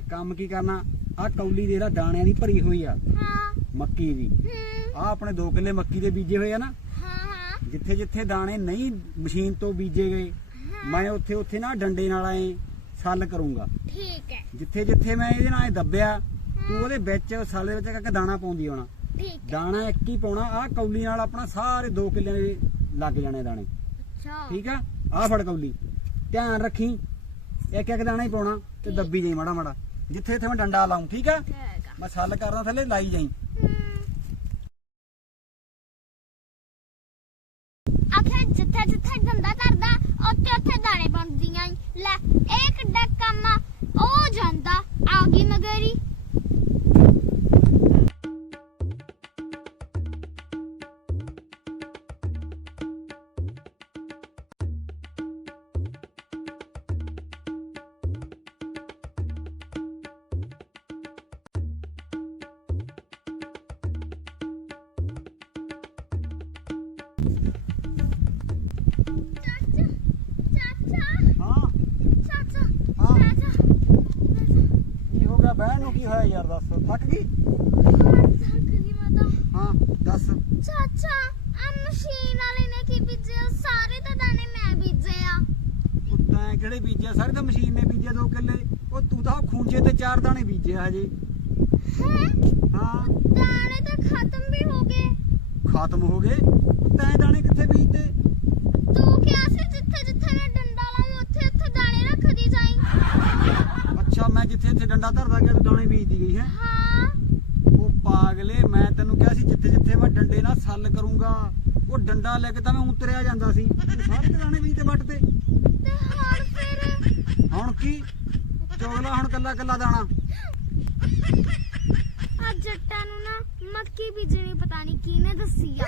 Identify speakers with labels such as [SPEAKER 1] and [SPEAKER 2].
[SPEAKER 1] ਕੰਮ ਕੀ ਕਰਨਾ? ਆ ਕੌਲੀ ਦੇ ਰਾ ਦਾਣਿਆਂ ਦੀ ਭਰੀ ਹੋਈ ਆ।
[SPEAKER 2] ਹਾਂ।
[SPEAKER 1] ਮੱਕੀ ਦੀ।
[SPEAKER 2] ਹੂੰ।
[SPEAKER 1] ਆ ਆਪਣੇ 2 ਕਿੱਲੇ ਮੱਕੀ ਦੇ ਬੀਜੇ ਹੋਏ ਆ ਨਾ।
[SPEAKER 2] ਹਾਂ ਹਾਂ।
[SPEAKER 1] ਜਿੱਥੇ ਜਿੱਥੇ ਦਾਣੇ ਨਹੀਂ ਮਸ਼ੀਨ ਤੋਂ ਬੀਜੇ ਗਏ ਮੈਂ ਉੱਥੇ ਉੱਥੇ ਨਾ ਡੰਡੇ ਨਾਲ ਐ ਸੱਲ ਕਰੂੰਗਾ।
[SPEAKER 2] ਠੀਕ ਹੈ।
[SPEAKER 1] ਜਿੱਥੇ ਜਿੱਥੇ ਮੈਂ ਇਹਦੇ ਨਾਲ ਐਂ ਦੱਬਿਆ ਤੂੰ ਉਹਦੇ ਵਿੱਚ ਸਾਲੇ ਵਿੱਚ ਇੱਕ ਦਾਣਾ ਪਾਉਂਦੀ ਹੋਣਾ।
[SPEAKER 2] ਠੀਕ ਹੈ।
[SPEAKER 1] ਦਾਣਾ ਇੱਕ ਹੀ ਪਾਉਣਾ ਆ ਕੌਲੀ ਨਾਲ ਆਪਣਾ ਸਾਰੇ 2 ਕਿੱਲਿਆਂ ਦੇ ਲੱਗ ਜਾਣੇ ਦਾਣੇ।
[SPEAKER 2] ਅੱਛਾ।
[SPEAKER 1] ਠੀਕ ਆ? ਆ ਫੜ ਕੌਲੀ। ਧਿਆਨ ਰੱਖੀ ਇੱਕ ਇੱਕ ਦਾਣਾ ਹੀ ਪਾਉਣਾ। ਤੇ ਦੱਬੀ ਜਾਈ ਮਾੜਾ ਮਾੜਾ। ਜਿੱਥੇ ਇੱਥੇ ਮੈਂ ਡੰਡਾ ਲਾਉਂ ਠੀਕ ਆ ਮੈਂ ਸੱਲ ਕਰਦਾ ਥੱਲੇ ਲਾਈ ਜਾਈ।
[SPEAKER 2] ਆਖੇ ਜਿੱਥੇ ਜਿੱਥੇ
[SPEAKER 1] ਬਹਿਣ ਨੂੰ ਕੀ ਹੋਇਆ ਯਾਰ ਦੱਸ, ਥੱਕ ਗਈ?
[SPEAKER 2] ਥੱਕ ਗਈ ਮੈਂ ਤਾਂ
[SPEAKER 1] ਹਾਂ, ਦੱਸ।
[SPEAKER 2] ਚਾਚਾ ਆ ਮਸ਼ੀਨ ਵਾਲੇ ਨੇ ਕੀ ਬੀਜਿਆ ਸਾਰੇ ਤਾਂ ਦਾਣੇ ਮੈਂ ਬੀਜੇ ਆ
[SPEAKER 1] ਕੁੱਤਾਂ ਕਿਹੜੇ ਬੀਜਿਆ? ਸਾਰੇ ਤਾਂ ਮਸ਼ੀਨ ਨੇ ਬੀਜਿਆ ਦੋ ਕਿੱਲੇ। ਉਹ ਤੂੰ ਤਾਂ ਖੂੰਜੇ ਤੇ ਚਾਰ ਦਾਣੇ ਬੀਜੇ ਹਜੇ।
[SPEAKER 2] ਹੈ ਦਾਣੇ ਤਾਂ ਖਤਮ ਵੀ ਹੋ ਗਏ
[SPEAKER 1] ਖਤਮ ਹੋ ਗਏ। ਤੈਂ ਦਾਣੇ ਕਿੱਥੇ ਬੀਜਦੇ
[SPEAKER 2] ਤੂੰ ਕਿਹਾ ਸੀ ਜਿੱਥੇ ਜਿੱਥੇ ਮੈਂ ਡੰਡਾ ਲਾਉਂ ਉੱਥੇ ਉੱਥੇ ਦਾਣੇ ਰੱਖਦੀ ਜਾਈਂ।
[SPEAKER 1] ਅੱਛਾ ਮੈਂ ਜਿੱਥੇ ਇੱਥੇ ਡੰਡਾ ਧਰਦਾ ਗਿਆ ਤੂੰ ਦਾਣੇ ਬੀਜਦੀ ਗਈ ਹੈ?
[SPEAKER 2] ਹਾਂ।
[SPEAKER 1] ਉਹ ਪਾਗਲੇ ਮੈਂ ਤੈਨੂੰ ਕਿਹਾ ਸੀ ਜਿੱਥੇ ਜਿੱਥੇ ਮੈਂ ਡੰਡੇ ਨਾਲ ਸੱਲ ਕਰੂੰਗਾ ਉਹ ਡੰਡਾ ਲੈ ਕੇ ਤਾਂ ਮੈਂ ਉਤਰਿਆ ਜਾਂਦਾ ਸੀ। ਤੂੰ ਸਾਰੇ ਦਾਣੇ ਵੱਟ ਤੇ।
[SPEAKER 2] ਤੇ ਹੁਣ ਫਿਰ?
[SPEAKER 1] ਹੁਣ ਕੀ? ਚੋਗਲਾ ਹੁਣ ਕੱਲਾ ਕੱਲਾ ਦਾਣਾ।
[SPEAKER 2] ਆ ਜੱਟਾਂ ਨੂੰ ਨਾ ਮੱਕੀ ਬੀਜਣੀ ਪਤਾ ਨਹੀਂ ਕਿਹਨੇ ਦੱਸੀ ਆ।